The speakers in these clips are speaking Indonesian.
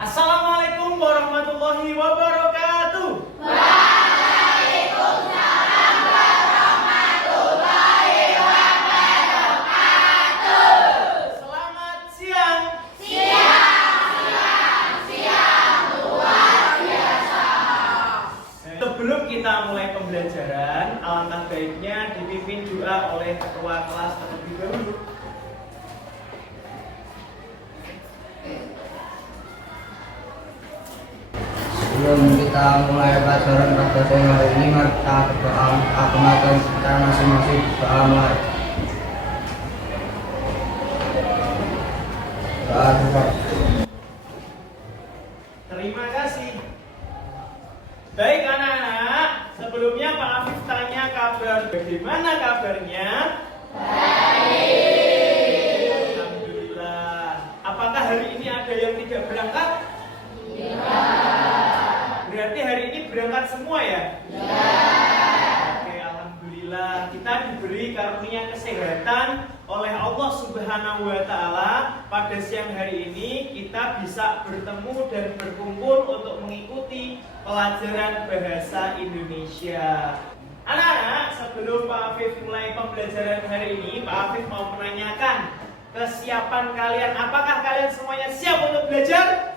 Assalamualaikum warahmatullahi wabarakatuh. Waalaikumsalam warahmatullahi wabarakatuh. Selamat siang. Siang luar biasa. Sebelum kita mulai pembelajaran, alangkah baiknya dipimpin doa oleh ketua kelas terlebih dahulu. Sebelum kita mulai pelajaran pada siang hari ini, mari kita berdoa. Agunkan kita masing-masing berdoa mulai. Doa. Terima kasih. Baik anak-anak, sebelumnya Pak Afif tanya kabar. Bagaimana kabarnya? Baik. Alhamdulillah. Apakah hari ini ada yang tidak berangkat? Berarti hari ini berangkat semua ya? Oke, alhamdulillah. Kita diberi karunia kesehatan oleh Allah Subhanahu wa Ta'ala. Pada siang hari ini kita bisa bertemu dan berkumpul untuk mengikuti pelajaran bahasa Indonesia. Anak-anak, sebelum Pak Afif mulai pembelajaran hari ini, Pak Afif mau menanyakan kesiapan kalian. Apakah kalian semuanya siap untuk belajar?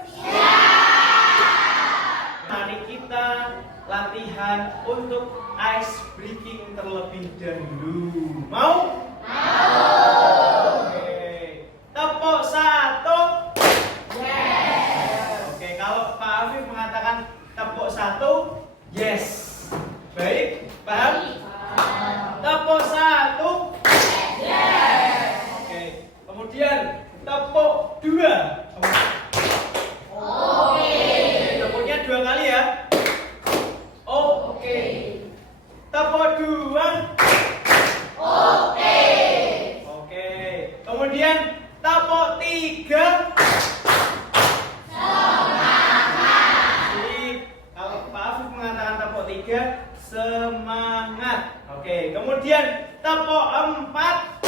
Mari kita latihan untuk ice breaking terlebih dahulu. Mau? Oke. Tepuk satu. Oke, kalau Pak Afif mengatakan tepuk satu, yes. Baik, paham? Tepuk satu. Oke. Kemudian tepuk dua. Tepuknya dua kali ya. Oke. Tepuk dua. Oke. Kemudian tepuk tiga. Sip. Kalau Pak Afif mengatakan tepuk tiga, semangat. Oke. Kemudian tepuk empat.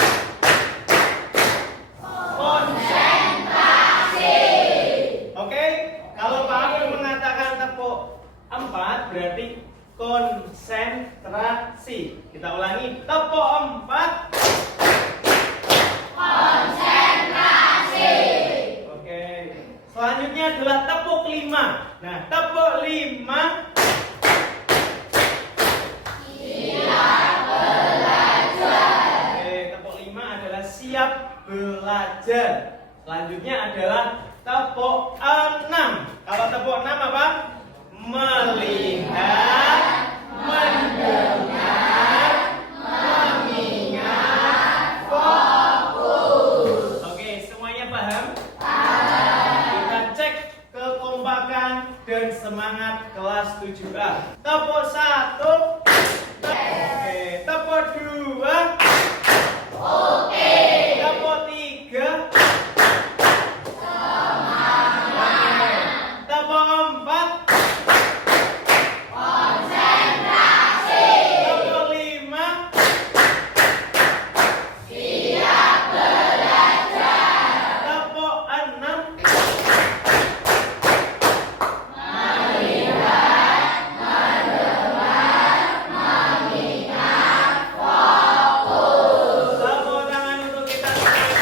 Konsentrasi. Oke. Kalau Pak Afif mengatakan tepuk empat, berarti konsentrasi. Kita ulangi. Tepuk empat. Konsentrasi. Oke. Selanjutnya adalah tepuk lima. Nah, tepuk lima. Siap belajar. Oke, tepuk lima adalah siap belajar. Selanjutnya adalah tepuk enam. Kalau tepuk enam apa? Melihat, mendengar, mengingat, fokus. Oke, semuanya paham? Kita cek kekompakan dan semangat kelas 7A. Tepuk satu. Oke, tepuk dua. Oke. Tepuk tiga. Tepuk empat. Konsentrasi. Tepuk lima. Siap belajar. Tepuk enam. Melihat, mendengar, mengingat, fokus. Tepuk tangan untuk kita semuanya.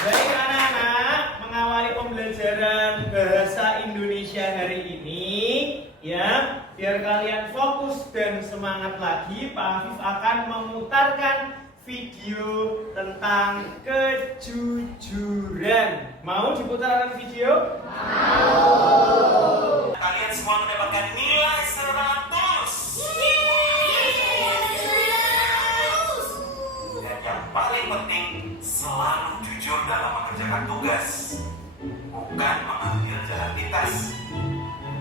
Baik anak-anak, mengawali pembelajaran bahasa Indonesia hari ini, ya, biar kalian fokus dan semangat lagi, Pak Afif akan memutarkan video tentang kejujuran. Mau diputarkan video? Kalian semua mendapatkan nilai 100. Dan yang paling penting, selalu jujur dalam mengerjakan tugas, bukan mengambil jalan pintas.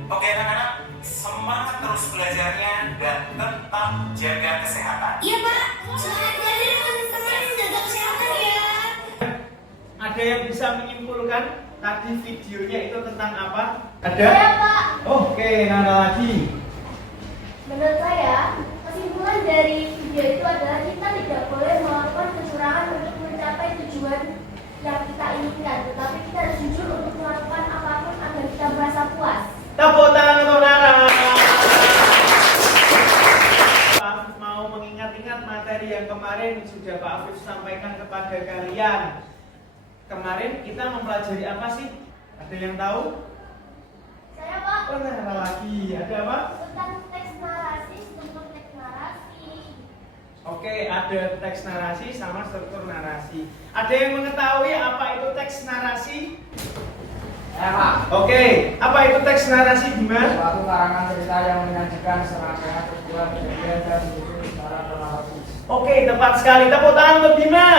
Oke anak-anak, semangat terus belajarnya dan tetap jaga kesehatan. Iya Pak, semangat belajar teman-teman, jaga kesehatan ya. Ada yang bisa menyimpulkan tadi videonya itu tentang apa? Ada? Iya Pak, Oke, nada lagi. menurut saya kesimpulan dari video itu adalah kita tidak boleh melakukan kecurangan untuk mencapai tujuan yang kita kita inginkan, tetapi kita harus jujur untuk melakukan apapun agar kita merasa puas. Tepuk tangan untuk Nara. Pak Afif mau mengingat-ingat materi yang kemarin sudah Pak Afif sampaikan kepada kalian. Kemarin kita mempelajari apa sih? Ada yang tahu? Saya, Pak, Oh, Nara lagi. Ada apa? tentang teks narasi, struktur teks narasi. Oke, ada teks narasi sama struktur narasi. Ada yang mengetahui apa itu teks narasi? Ya Pak. Oke, apa itu teks narasi, Bima? Suatu karangan cerita yang menyajikan serangkaian peristiwa kejadian dan disusun secara kronologis. Oke, tepat sekali. Tepuk tangan untuk Bima.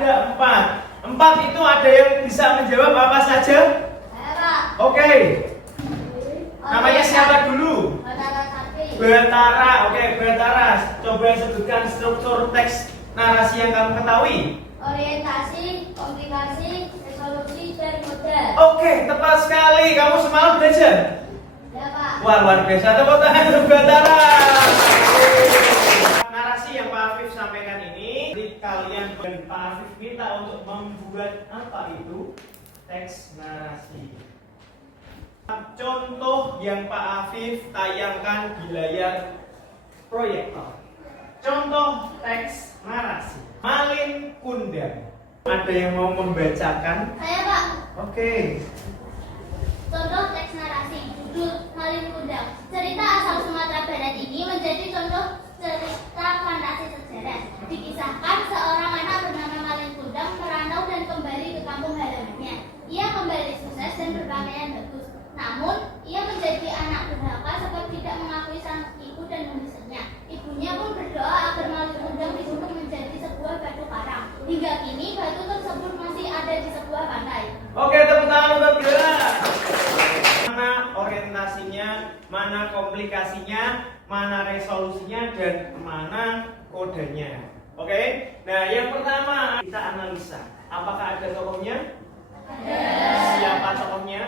Ada 4. 4 itu ada yang bisa menjawab apa saja? Saya, Pak. Oke. Namanya siapa dulu? Batara Sakti. Batara. Oke, Batara. Coba sebutkan struktur teks narasi yang kamu ketahui. Orientasi, komplikasi, resolusi, dan modal. Oke, tepat sekali. Kamu semalam belajar? Ya, Pak. Wah, luar biasa. Tepuk tangan untuk Batara. Narasi yang Pak Afif sampaikan ini, jadi kalian dan Pak Afif minta untuk membuat apa itu teks narasi. Contoh yang Pak Afif tayangkan di layar proyektor. Contoh teks narasi. Malin Kundang. Ada yang mau membacakan? Saya, Pak. Oke. Contoh teks narasi, judul Malin Kundang. Cerita asal Sumatera Barat ini menjadi contoh cerita fantasi sejarah. Dikisahkan seorang anak bernama Malin Kundang merantau dan kembali ke kampung halamannya. Ia kembali sukses dan berpakaian bagus. Namun, ia menjadi anak durhaka sebab tidak mengakui sang ibu dan membesarnya. Ibunya pun berdoa agar Malin Kundang disuluk menjadi sebuah batu karang. Hingga kini batu tersebut masih ada di sebuah pantai. Oke, tepuk tangan untuk Bella. Mana orientasinya, mana komplikasinya, mana resolusinya, dan mana kodenya. Oke, nah yang pertama kita analisa. Apakah ada tokohnya? Ada. Siapa tokohnya?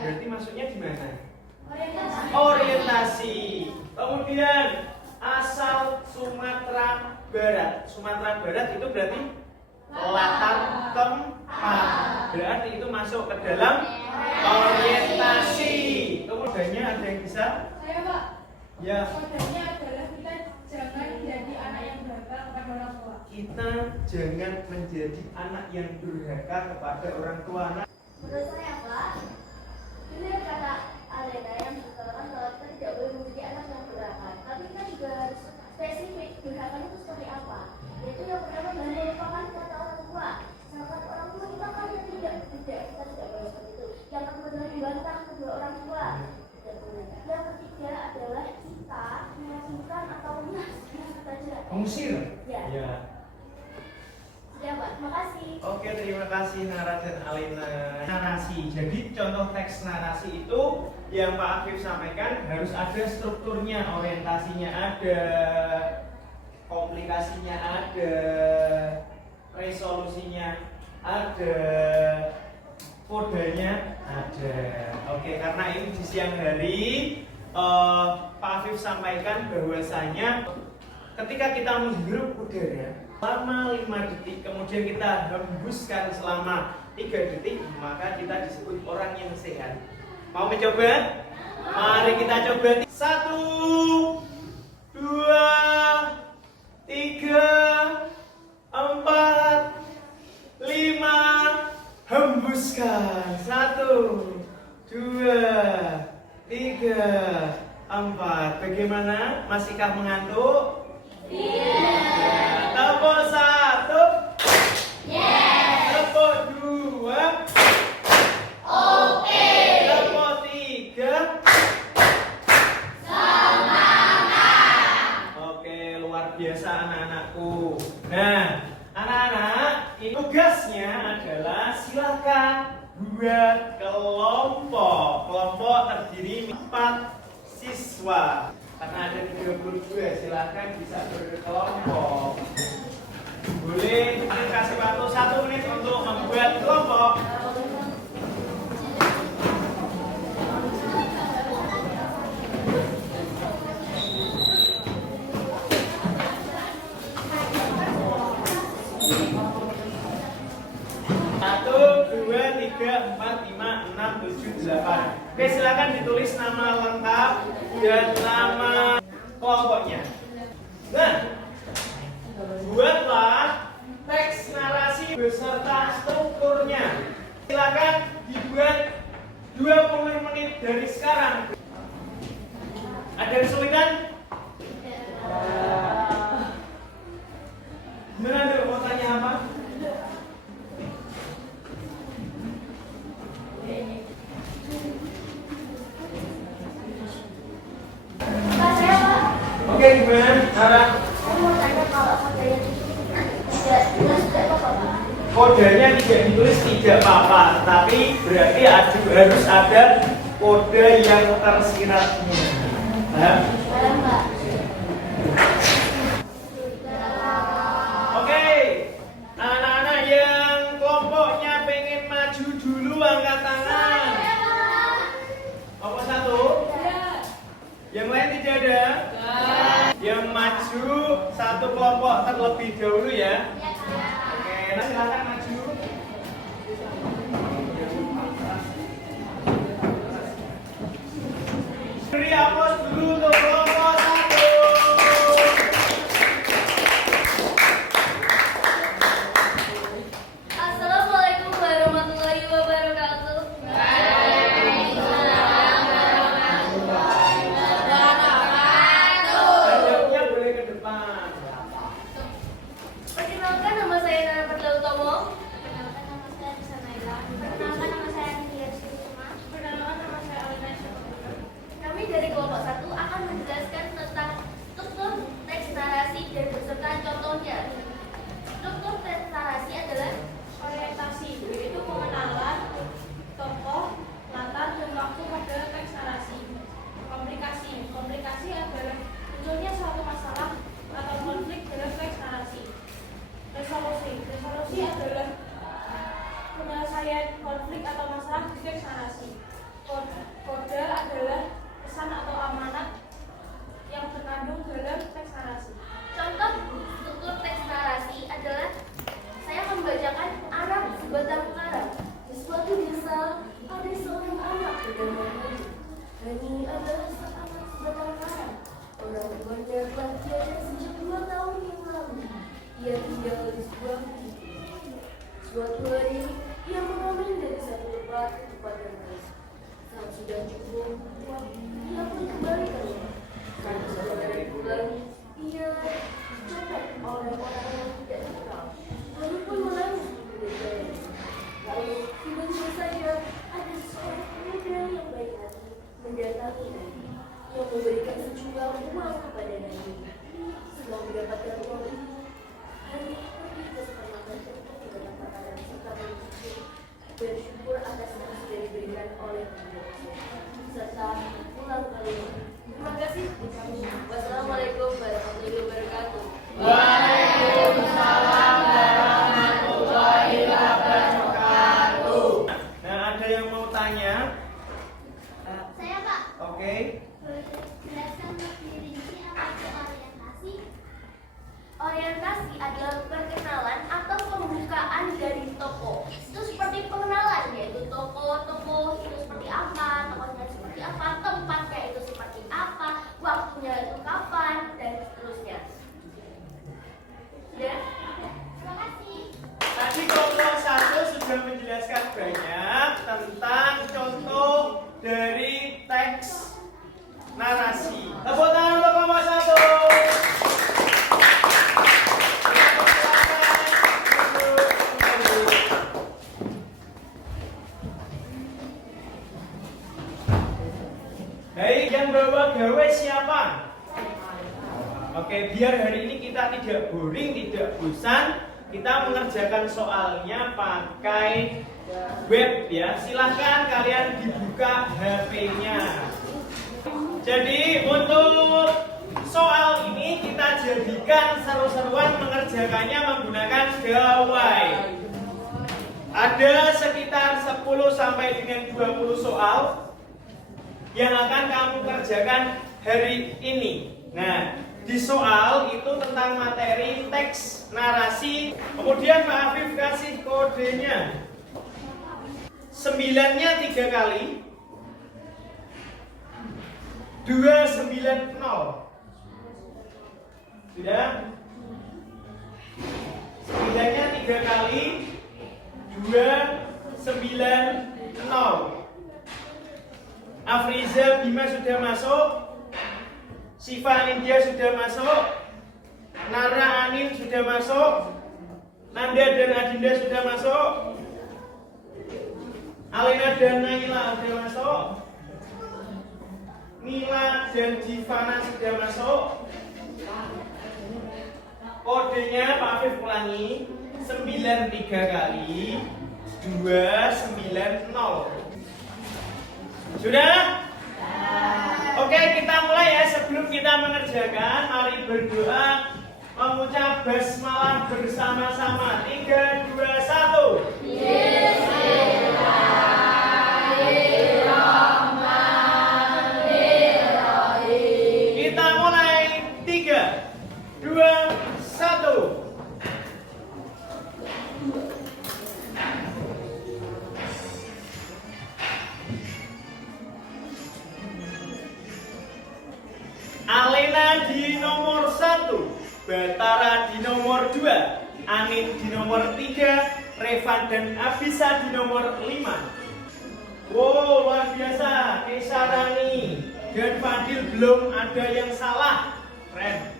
Berarti maksudnya di mana? Orientasi. Kemudian asal Sumatera Barat. Sumatera Barat itu berarti latar tempat. Berarti itu masuk ke dalam orientasi. Kemudiannya ada yang bisa? Saya, Pak. Ya. Kodenya adalah kita jangan jadi anak yang durhaka kepada orang tua. Kita jangan menjadi anak yang durhaka kepada orang tua. Menurut saya, Pak, benar kata Alena yang mengatakan bahwa kita tidak boleh menjadi anak yang durhaka. Tapi kita juga harus spesifik durhaka itu seperti apa. Yaitu yang pertama jangan melupakan kata orang tua. Sedangkan orang tua kita kan tidak, kita tidak boleh seperti itu. Yang kedua adalah membantah kedua orang tua. Tidak boleh. Yang ketiga adalah kita mengusirkan atau saja. Mengusir? Ya. Ya. Sudah, Pak. Terima kasih. Oke, terima kasih Nara dan Alena. Narasi. Jadi contoh teks narasi itu yang Pak Afif sampaikan harus ada strukturnya, orientasinya ada, komplikasinya ada, resolusinya ada, kodenya ada. Oke, karena ini di siang hari Pak Afif sampaikan bahwasanya ketika kita menghirup udara selama 5 detik, kemudian kita hembuskan selama 3 detik, maka kita disebut orang yang sehat. Mau mencoba? Mari kita coba. 1, 2, 3, 4, 5. Hembuskan. 1, 2, 3, 4. Bagaimana? Masihkah mengantuk? Tepuk 1. Tepuk 2. Tepuk 3. Oke, luar biasa anak-anakku. Nah, anak-anak, tugasnya adalah silakan buat kelompok. Kelompok terdiri 4 siswa. Karena ada 32, silakan bisa berkelompok. Boleh kasih waktu 1 menit untuk membuat kelompok. 3, 4, 5, 6, 7, 8. Oke, silakan ditulis nama lengkap dan nama kelompoknya. Nah, buatlah teks narasi beserta strukturnya. Silakan dibuat 20 menit dari sekarang. Ada kesulitan? Gimana dulu, mau tanya apa? Pak, saya Pak. Oke, gimana? Cara Saya mau tanya kalau kodenya tidak jelas tidak apa-apa Pak. kodenya tidak ditulis tidak apa-apa, tapi berarti harus ada kode yang tersiratnya. Paham? Paham Pak? Oke, anak-anak yang kelompoknya pengen maju dulu angkat tangan. Kelompok 1, yang lain tidak ada. Yang maju satu kelompok terlebih dahulu ya. Oke, nah silakan maju. Beri aplaus dulu untuk kelompok 1. Assalamualaikum warahmatullahi wabarakatuh. Jawabnya boleh ke depan. Perkenalkan nama saya Nana Pertau Utomo. Perkenalkan nama saya Nisa Naila. Perkenalkan nama saya Nia Sukuma. Perkenalkan nama saya Alina Syafaqah. Kami dari kelompok 1 akan menjelaskan tentang struktur teks narasi dan beserta contohnya. Struktur teks narasi adalah Orientasi, yaitu pengenalan tokoh, latar, dan waktu pada teks narasi. Komplikasi adalah munculnya suatu masalah atau konflik dalam teks narasi. Resolusi adalah penyelesaian konflik atau masalah di teks narasi. Kode adalah pesan atau amanat yang terkandung dalam teks narasi. contoh struktur teks narasi adalah saya membacakan anak sebatang kara. Di suatu desa ada seorang anak bernama Hani. Hani adalah seorang sebatang kara. Orang tuanya telah tiada sejak 2 tahun yang lalu. Ia tinggal di sebuah bukit. Suatu hari ia mengambil dari satu tempat ke tempat yang lain. Saat sudah cukup uang, ia pun kembali ke rumah. Saat saudara pulang, ia dicopet oleh orang yang tidak dikenal. Lalu pun menangis di bedanya. Lalu tiba-tiba saja ada seorang pemuda yang baik hati mendatangi Nani, yang memberikan sejumlah uang kepada Nani. Setelah mendapatkan uang itu, Nani pergi ke supermarket untuk membeli makanan serta mencicip bersyukur atas yang sudah diberikan oleh pemuda serta pulang ke rumah. Terima kasih. Wassalamualaikum warahmatullahi wabarakatuh. Nah, ada yang mau tanya? Saya Pak. Oke. Boleh jelaskan lebih rinci apa itu orientasi? Orientasi adalah perkenalan atau pembukaan dari toko. Itu seperti pengenalan, yaitu toko itu seperti apa, tokonya seperti apa, tempatnya itu seperti apa, waktunya itu kapan, dan seterusnya. Ya? Terima kasih. Tadi kelompok 1 sudah menjelaskan banyak tentang contoh dari teks narasi. Tepuk tangan untuk kelompok 1. Baik, yang bawa gawe siapa? Oke, biar hari ini kita tidak boring, tidak bosan, kita mengerjakan soalnya pakai web ya. Silahkan kalian dibuka HP-nya. Jadi untuk soal ini kita jadikan seru-seruan mengerjakannya menggunakan gawai. Ada sekitar 10 sampai dengan 20 soal yang akan kamu kerjakan hari ini. Nah, di soal itu tentang materi teks narasi. Kemudian Pak Afif kasih kodenya. 9-nya 3 kali. 290. Sudah? 9-nya 3 kali. 290. Afriza Bima sudah masuk. Siva Nindya sudah masuk. Nara Anin sudah masuk. Nanda dan Adinda sudah masuk. Alena dan Naila sudah masuk. Mila dan Jivana sudah masuk. Kodenya Pak Afif ulangi. 9 3 kali. 290. Sudah? Oke, kita mulai ya. Sebelum kita mengerjakan, mari berdoa mengucap basmalah bersama-sama. 3, 2, 1. Kita mulai. 3, 2, 1. Alena di nomor 1, Batara di nomor 2, Anin di nomor 3, Revan dan Abisa di nomor 5. Wow, luar biasa. Kesarani dan Fadil belum ada yang salah. Keren.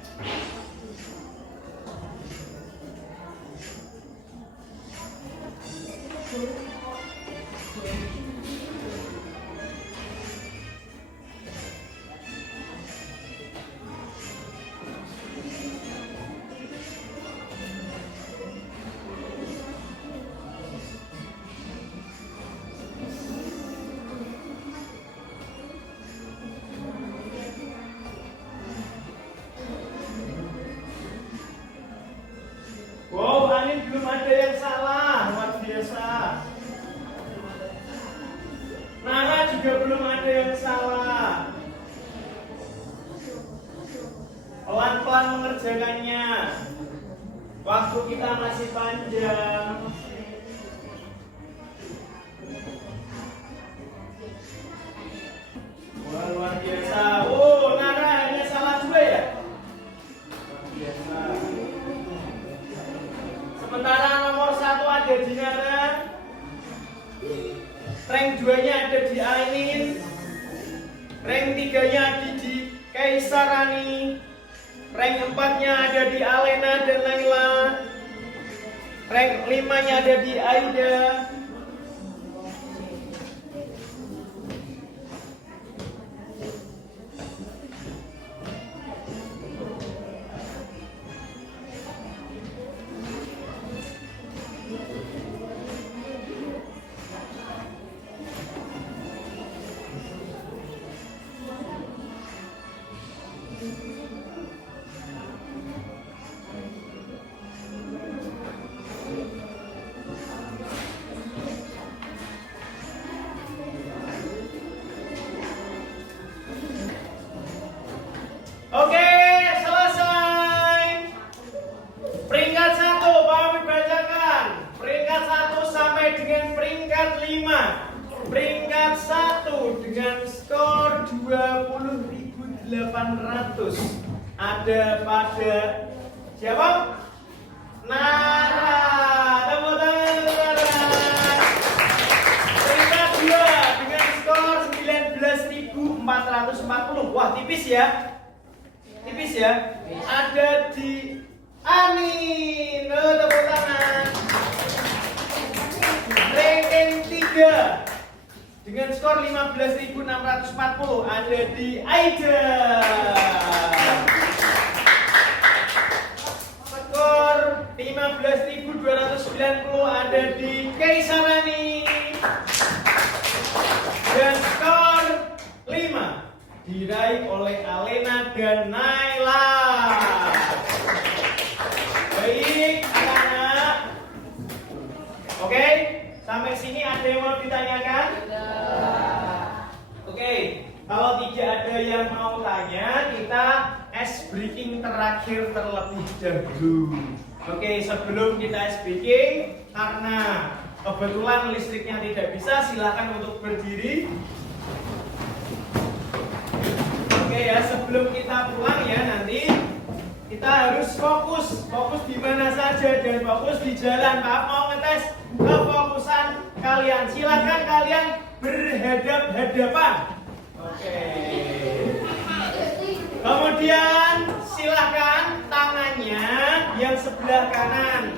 Wow, Anin belum ada yang salah, luar biasa. Nara juga belum ada yang salah. Pelan-pelan mengerjakannya. Waktu kita masih panjang. Wah, luar biasa. Oh, Nara hanya salah 2 ya? Luar biasa. Sementara nomor 1 ada di Nara. Rank 2-nya ada di Ainin. Rank 3-nya di Kaisarani. Rank 4-nya ada di Alena dan Naila. Rank 5-nya ada di Aida. Oke, selesai. Peringkat 1, Pak Afif bacakan. Peringkat 1 sampai dengan peringkat 5. Peringkat 1 dengan skor 20.800 ada pada siapa? Nara. Tepuk tangan untuk Nara. Peringkat 2 dengan skor 19.440. Wah, tipis ya. Tipis ya. Ada di Amin. Tepuk tangan. Ranking 3 dengan skor 15.640 ada di Aida. Skor 15.290 ada di Kaisarani. Dan skor 5 diraih oleh Alena dan Naila. Baik, anak-anak. Oke, sampai sini ada yang mau ditanyakan? Oke, kalau tidak ada yang mau tanya, kita ice breaking terakhir terlebih dahulu. Oke, sebelum kita ice breaking, karena kebetulan listriknya tidak bisa, silakan untuk berdiri. Oke ya, sebelum kita pulang ya nanti kita harus fokus di mana saja dan fokus di jalan. Maaf, mau ngetes kefokusan kalian. Silakan kalian berhadap-hadapan. Oke. Kemudian silakan tangannya yang sebelah kanan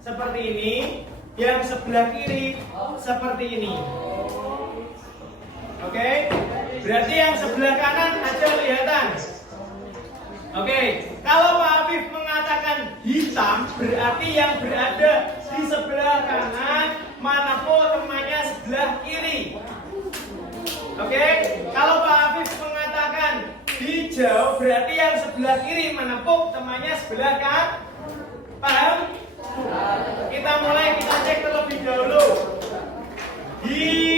seperti ini, yang sebelah kiri seperti ini. Oke, berarti yang sebelah kanan aja kelihatan. Oke, kalau Pak Afif mengatakan hitam, berarti yang berada di sebelah kanan manapun temannya sebelah kiri. Oke, kalau Pak Afif mengatakan hijau, berarti yang sebelah kiri manapun temannya sebelah kanan. Paham? Kita mulai, kita cek terlebih dahulu. Hijau.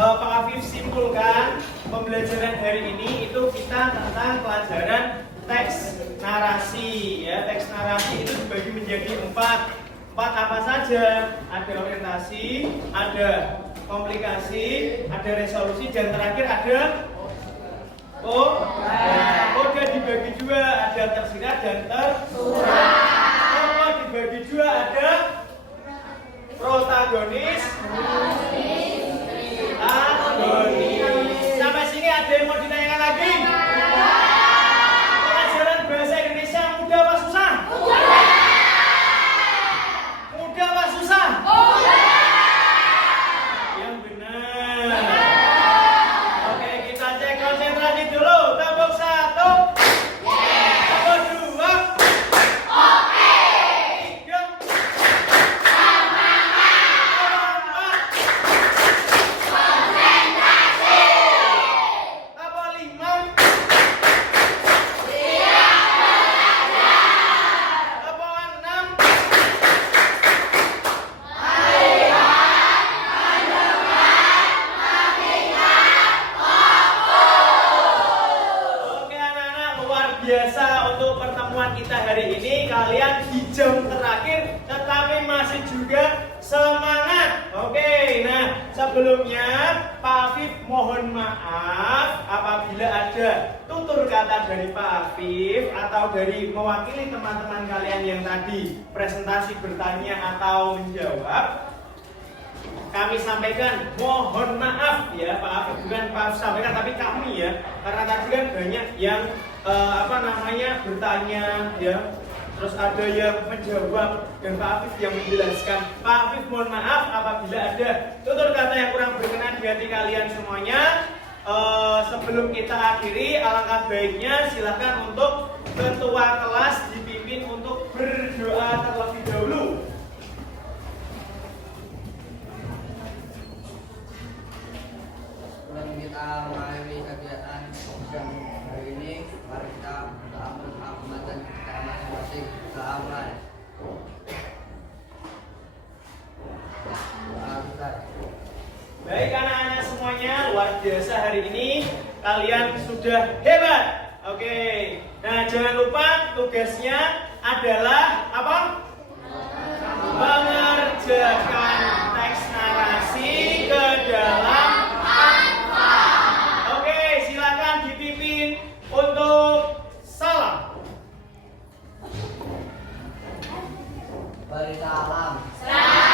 Pak Afif simpulkan pembelajaran hari ini itu kita tentang pelajaran teks narasi ya. Teks narasi itu dibagi menjadi empat apa saja. Ada orientasi, ada komplikasi, ada resolusi, dan terakhir ada kode dibagi dua, ada tersirat dan tersurat. Kode dibagi dua, ada protagonis, sampai sini ada yang mau ditanyakan lagi? Pelajaran bahasa Indonesia mudah apa susah? Mudah apa susah? Yang benar. Oke, kita cek konsentrasi dulu. Tepuk 1. Tepuk 2. Oke. 3. Biasa untuk pertemuan kita hari ini, kalian di jam terakhir tetapi masih juga semangat. Oke, nah sebelumnya Pak Afif mohon maaf apabila ada tutur kata dari Pak Afif atau dari mewakili teman-teman kalian yang tadi presentasi bertanya atau menjawab. Kami sampaikan mohon maaf ya Pak Afif, bukan Pak Afif sampaikan tapi kami ya, karena tadi kan banyak yang bertanya ya, terus ada yang menjawab dan Pak Afif yang menjelaskan. Pak Afif mohon maaf apabila ada tutur kata yang kurang berkenan di hati kalian semuanya. Sebelum kita akhiri, alangkah baiknya silakan untuk ketua kelas dipimpin untuk berdoa terlebih dahulu. Sebelum kita mengakhiri kegiatan yang hari ini, mari kita berdoa mengamalkan kita masing-masing. Doa Baik anak-anak semuanya, luar biasa hari ini kalian sudah hebat. Oke, nah jangan lupa tugasnya adalah apa? Mengerjakan teks narasi ke dalam Oke, silakan dipimpin untuk salam. Berita alam. Terima kasih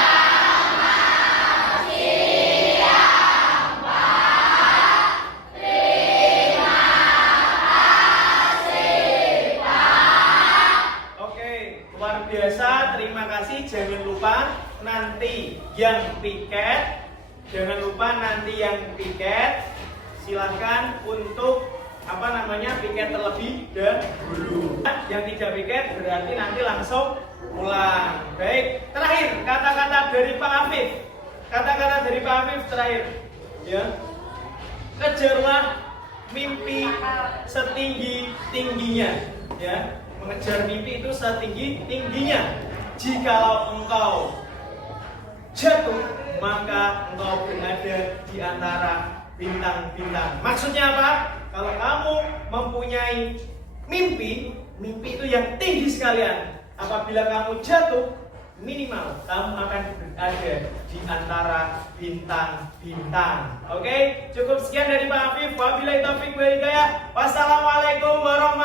Pak. jangan lupa nanti yang piket, silahkan untuk piket terlebih dahulu. Yang tidak piket berarti nanti langsung pulang. Baik, terakhir kata-kata dari Pak Afif. Terakhir, ya. Kejarlah mimpi setinggi-tingginya, ya. Mengejar mimpi itu setinggi-tingginya. Jikalau engkau jatuh, maka engkau berada di antara bintang-bintang. Maksudnya apa? Kalau kamu mempunyai mimpi itu yang tinggi sekalian. Apabila kamu jatuh, minimal kamu akan berada di antara bintang-bintang. Oke, cukup sekian dari Pak Afif. Wabillahi taufiq wal hidayah. Wassalamualaikum warahmatullahi wabarakatuh.